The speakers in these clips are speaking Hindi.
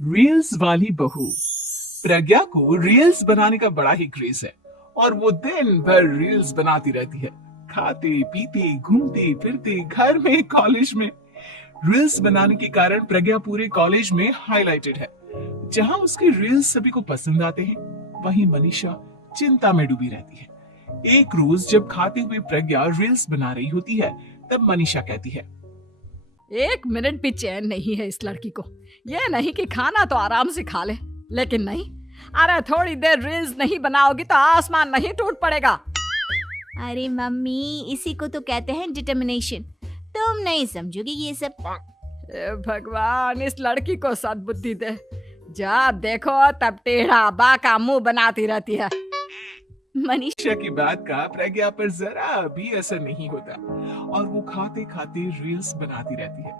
रील्स वाली बहू। प्रज्ञा को रील्स बनाने का बड़ा ही क्रेज है और वो दिन भर रील्स बनाती रहती है। खाते पीते घूमते फिरते घर में कॉलेज में रील्स बनाने के कारण प्रज्ञा पूरे कॉलेज में हाईलाइटेड है। जहां उसके रील्स सभी को पसंद आते हैं, वहीं मनीषा चिंता में डूबी रहती है। एक रोज जब खाते हुए प्रज्ञा रील्स बना रही होती है, तब मनीषा कहती है, 1 मिनट भी चैन नहीं है इस लड़की को। ये नहीं कि खाना तो आराम से खा ले, लेकिन नहीं, अरे थोड़ी देर रील्स नहीं बनाओगी तो आसमान नहीं टूट पड़ेगा। अरे मम्मी, इसी को तो कहते हैं डिटर्मिनेशन। तुम नहीं समझोगी ये सब। हे भगवान, इस लड़की को सद्बुद्धि दे। जब देखो तब टेढ़ा बाका मुंह बनाती रहती है। मनीषा की बात का प्रज्ञा पर जरा भी असर नहीं होता और वो खाते खाते रील्स बनाती रहती है।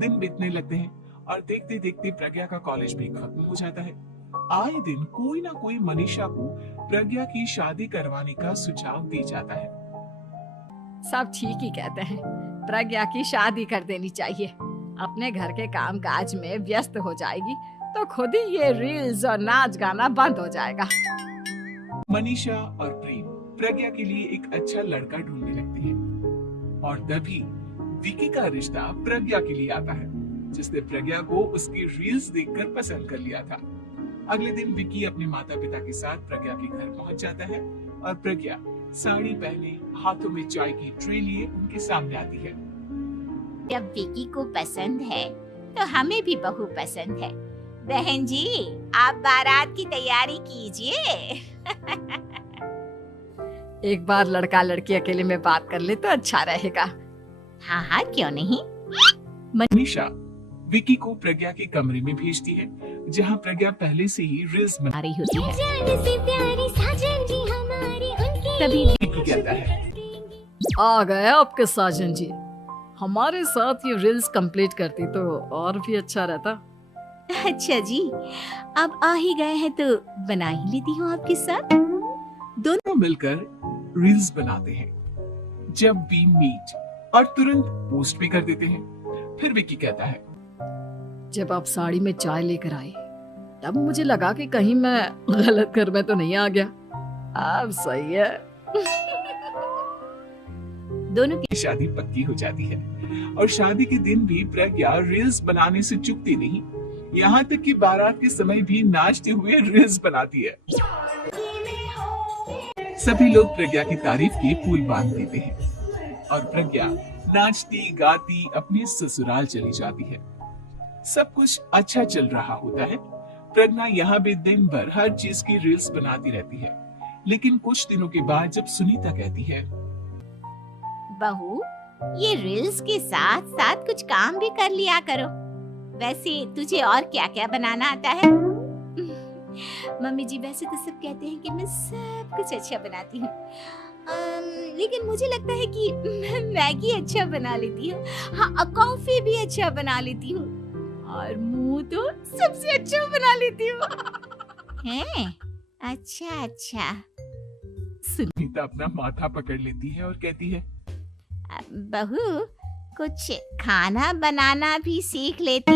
दिन बीतने लगते हैं और देखते देखते प्रज्ञा का कॉलेज भी खत्म हो जाता है। आए दिन कोई ना कोई मनीषा को प्रज्ञा की शादी करवाने का सुझाव दी जाता है। सब ठीक ही कहते हैं, प्रज्ञा की शादी कर देनी चाहिए। अपने घर के काम काज में व्यस्त हो जाएगी तो खुद ही ये रील्स और नाच गाना बंद हो जाएगा। मनीषा और प्रेम प्रज्ञा के लिए एक अच्छा लड़का ढूंढने लगते हैं और तभी विकी का रिश्ता प्रज्ञा के लिए आता है, जिसने प्रज्ञा को उसकी रील्स देखकर पसंद कर लिया था। अगले दिन विकी अपने माता पिता के साथ प्रज्ञा के घर पहुंच जाता है और प्रज्ञा साड़ी पहने हाथों में चाय की ट्रे लिए उनके सामने आती है। जब विकी को पसंद है तो हमें भी बहू पसंद है। बहन जी, आप बारात की तैयारी कीजिए। एक बार लड़का लड़की अकेले में बात कर ले तो अच्छा रहेगा। हाँ हाँ, क्यों नहीं। मनीषा विकी को प्रज्ञा के कमरे में भेजती है, जहां प्रज्ञा पहले से ही रील्स बना रही होती है। तभी विकी कहता है, आ गए आपके साजन जी। हमारे साथ ये रील्स कंप्लीट करती तो और भी अच्छा रहता। अच्छा जी, अब आ ही गए हैं तो बना ही लेती हूँ आपके साथ। दोनों मिलकर रील्स बनाते हैं। जब वी मीट और तुरंत पोस्ट भी कर देते हैं। फिर विकी कहता है, जब आप साड़ी में चाय लेकर आए तब मुझे लगा कि कहीं मैं गलत घर में तो नहीं आ गया। अब सही है। दोनों की शादी पक्की हो जाती है और शादी के दिन भी प्रज्ञा रील्स बनाने से चूकती नहीं। यहाँ तक कि बारात के समय भी नाचते हुए रील्स बनाती है। सभी लोग प्रज्ञा की तारीफ के पुल बांध देते हैं और प्रज्ञा नाचती गाती अपने ससुराल चली जाती है। सब कुछ अच्छा चल रहा होता है। प्रज्ञा यहाँ भी दिन भर हर चीज की रील्स बनाती रहती है। लेकिन कुछ दिनों के बाद जब सुनीता कहती है, बहू, ये रील्स के साथ साथ कुछ काम भी कर लिया करो। वैसे तुझे और क्या क्या बनाना आता है? मम्मी जी, वैसे तो सब कहते हैं कि मैं सब कुछ अच्छा बनाती हूँ, लेकिन मुझे लगता है कि मैं मैगी अच्छा बना लेती हूँ। हाँ, कॉफी भी अच्छा बना लेती हूँ और मुंह तो सबसे अच्छा बना लेती हूँ। हैं? अच्छा अच्छा। सुनीता अपना माथा पकड़ लेती है और कहती है, बहू, कुछ खाना बनाना भी सीख लेती।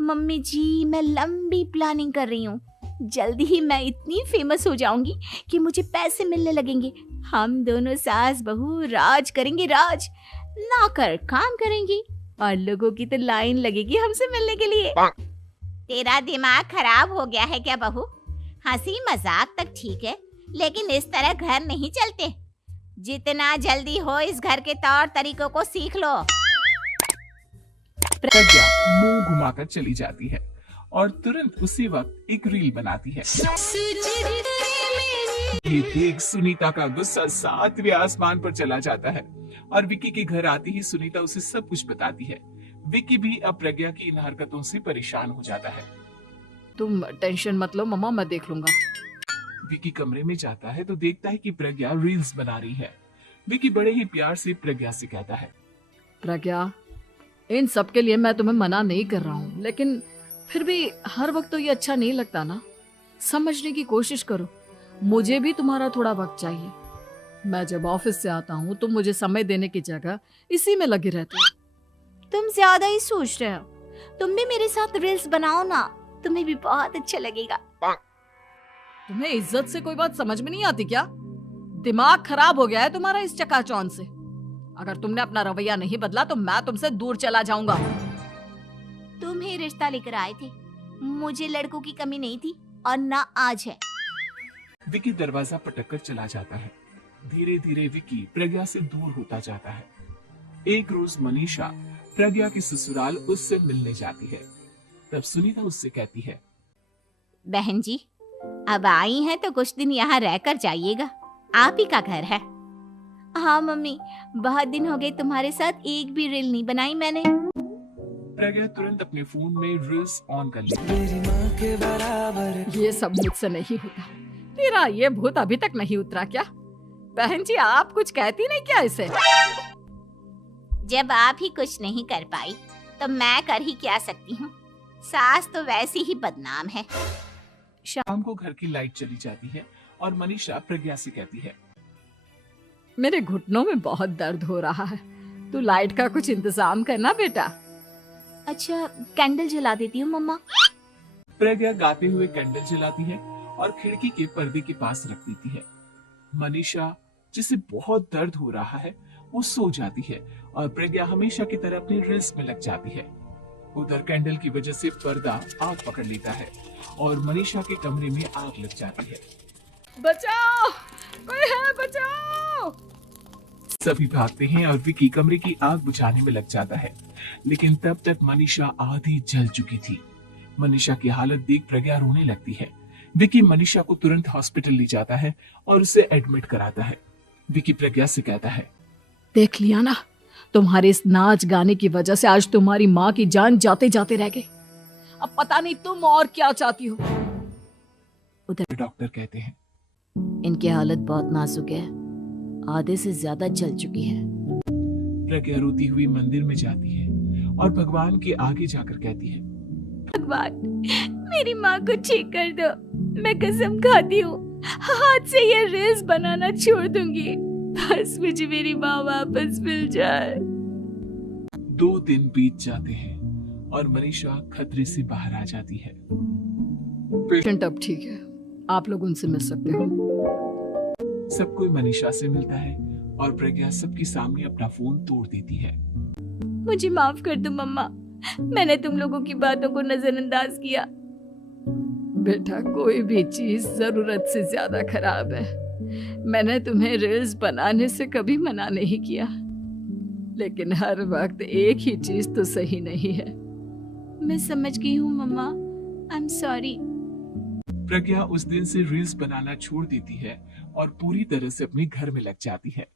मम्मी जी, मैं लंबी प्लानिंग कर रही हूँ। जल्दी ही मैं इतनी फेमस हो जाऊंगी कि मुझे पैसे मिलने लगेंगे। हम दोनों सास बहू राज करेंगे, राज। नौकर काम करेंगे और लोगों की तो लाइन लगेगी हमसे मिलने के लिए। तेरा दिमाग खराब हो गया है क्या बहू? हंसी मजाक तक ठीक है, लेकिन इस तरह घर नहीं चलते। जितना जल्दी हो इस घर के तौर तरीकों को सीख लो। प्रज्ञा मुंह घुमाकर चली जाती है और तुरंत उसी वक्त एक रील बनाती है। ये देख सुनीता का गुस्सा 7वें आसमान पर चला जाता है और विकी के घर आते ही सुनीता उसे सब कुछ बताती है। विकी भी अब प्रज्ञा की इन हरकतों से परेशान हो जाता है। तुम टेंशन मत लो मम्मा, मैं देख लूंगा। विकी कमरे में जाता है तो देखता है कि प्रज्ञा रील्स बना रही है। विकी बड़े ही प्यार से प्रज्ञा से कहता है, प्रज्ञा, इन सब के लिए मैं तुम्हें मना नहीं कर रहा हूँ, लेकिन फिर भी हर वक्त तो ये अच्छा नहीं लगता ना। समझने की कोशिश करो, मुझे भी तुम्हारा थोड़ा वक्त चाहिए। मैं जब ऑफिस से आता हूँ तो मुझे समय देने की जगह इसी में लगी रहती है। तुम ज्यादा ही सोच रहे हो। तुम भी मेरे साथ रील्स बनाओ ना, तुम्हें भी बहुत अच्छा लगेगा। तुम्हें इज्जत से कोई बात समझ में नहीं आती क्या? दिमाग खराब हो गया है तुम्हारा इस चकाचौंध से। अगर तुमने अपना रवैया नहीं बदला तो मैं तुमसे दूर चला जाऊंगा। तुम ही रिश्ता लेकर आए थे, मुझे लड़कों की कमी नहीं थी और ना आज है। विकी दरवाजा पटककर चला जाता है। धीरे धीरे विकी प्रज्ञा से दूर होता जाता है। एक रोज मनीषा प्रज्ञा की ससुराल उससे मिलने जाती है। तब सुनीता उससे कहती है, बहन जी, अब आई हैं तो कुछ दिन यहाँ रहकर जाइएगा, आप ही का घर है। हाँ मम्मी, बहुत दिन हो गए तुम्हारे साथ एक भी रील नहीं बनाई मैंने। प्रज्ञा तुरंत अपने फोन में रील्स ऑन कर लेती है। ये सब मुझसे नहीं होता। तेरा ये भूत अभी तक नहीं उतरा क्या? बहन जी, आप कुछ कहती नहीं क्या इसे? जब आप ही कुछ नहीं कर पाई तो मैं कर ही क्या सकती हूँ। सास तो वैसी ही बदनाम है। शाम को घर की लाइट चली जाती है और मनीषा प्रज्ञा से कहती है, मेरे घुटनों में बहुत दर्द हो रहा है, तू लाइट का कुछ इंतजाम करना बेटा। अच्छा, कैंडल जला देती हूँ मम्मा। प्रज्ञा गाते हुए कैंडल जलाती है और खिड़की के पर्दे के पास रख देती है। मनीषा, जिसे बहुत दर्द हो रहा है, वो सो जाती है और प्रज्ञा हमेशा की तरह अपनी रील्स में लग जाती है। उधर कैंडल की वजह से पर्दा आग पकड़ लेता है और मनीषा के कमरे में आग लग जाती है। बचाओ, कोई है, बचाओ। सभी भागते हैं और विकी कमरे की आग बुझाने में लग जाता है, लेकिन तब तक मनीषा आधी जल चुकी थी। मनीषा की हालत देख प्रज्ञा रोने लगती है। विकी मनीषा को तुरंत हॉस्पिटल ले जाता है और उसे एडमिट कराता है। विकी प्रज्ञा से कहता है, देख लिया ना, तुम्हारे इस नाच गाने की वजह से आज तुम्हारी माँ की जान जाते जाते रह गई। अब पता नहीं तुम और क्या चाहती हो। उधर डॉक्टर कहते हैं, इनकी हालत बहुत नाजुक है, आधे से ज्यादा जल चुकी है। प्रज्ञा रोती हुई मंदिर में जाती है और भगवान के आगे जाकर कहती है, भगवान, मेरी माँ को ठीक कर दो। मैं कसम खाती हूँ हाथ से ये रील्स बनाना छोड़ दूंगी। बस मुझे मेरी माँ वापस मिल जाए। 2 दिन बीत जाते हैं और मनीषा खतरे से बाहर आ जाती है। पेशेंट अब ठीक है, आप लोग उनसे मिल सकते हो। सब कोई मनीषा से मिलता है और प्रज्ञा सबके सामने अपना फोन तोड़ देती है। मुझे माफ कर दो मम्मा, मैंने तुम लोगों की बातों को नजरअंदाज किया। बेटा, कोई भी चीज जरूरत से ज्यादा खराब है। मैंने तुम्हें रील्स बनाने से कभी मना नहीं किया, लेकिन हर वक्त एक ही चीज तो सही नहीं है। मैं समझ गई हूँ मम्मा, आई एम सॉरी। प्रज्ञा उस दिन से रील्स बनाना छोड़ देती है और पूरी तरह से अपने घर में लग जाती है।